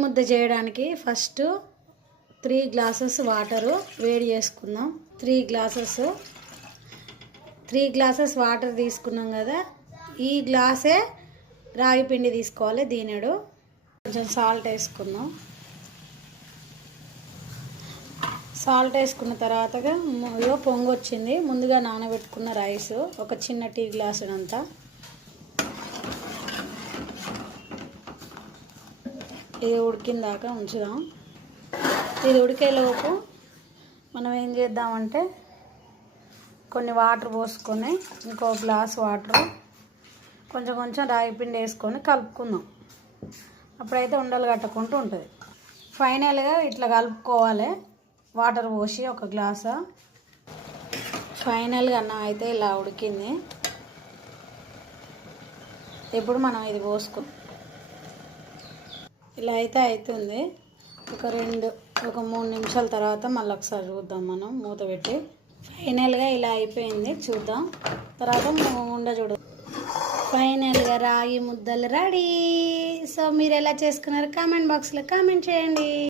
ముద్ద చేయడానికి first three glasses water వేడి చేసుకుందాం. Three glasses three glasses water తీసుకున్నాం కదా. ఈ గ్లాసే రాగి పిండి తీసుకోవాలి దీనెడు కొంచెం సాల్ట్ వేసుకుందాం. సాల్ట్ వేసుకున్న తర్వాతగా పొంగు వచ్చింది ముందుగా నానబెట్టుకున్న రైస్ ఒక చిన్న టీ గ్లాసుడంతా ఇది ఉడికిందాక ఉంచుదాం. ఇది ఉడికేలోపు మనం ఏం చేద్దామంటే కొన్ని వాటర్ పోసుకొని ఇంకో గ్లాస్ వాటర్ కొంచెం కొంచెం రాగి పిండి వేసుకొని కలుపుకుందాం. అప్పుడైతే ఉండలు కట్టకుండా ఉంటుంది. ఫైనల్గా ఇట్లా కలుపుకోవాలి. వాటర్ పోసి ఒక గ్లాస్. ఫైనల్గా అన్నం అయితే ఇలా ఉడికింది. ఇప్పుడు మనం ఇది పోసుకో ఇలా అయితే అవుతుంది ఒక రెండు ఒక మూడు నిమిషాల తర్వాత మళ్ళీ ఒకసారి చూద్దాం మనం మూత పెట్టి. ఫైనల్గా ఇలా అయిపోయింది చూద్దాం. తర్వాత ఉండ చూడ. ఫైనల్గా రాగి ముద్దలు రెడీ. సో మీరు ఎలా చేసుకున్నారు కామెంట్ బాక్స్లో కామెంట్ చేయండి.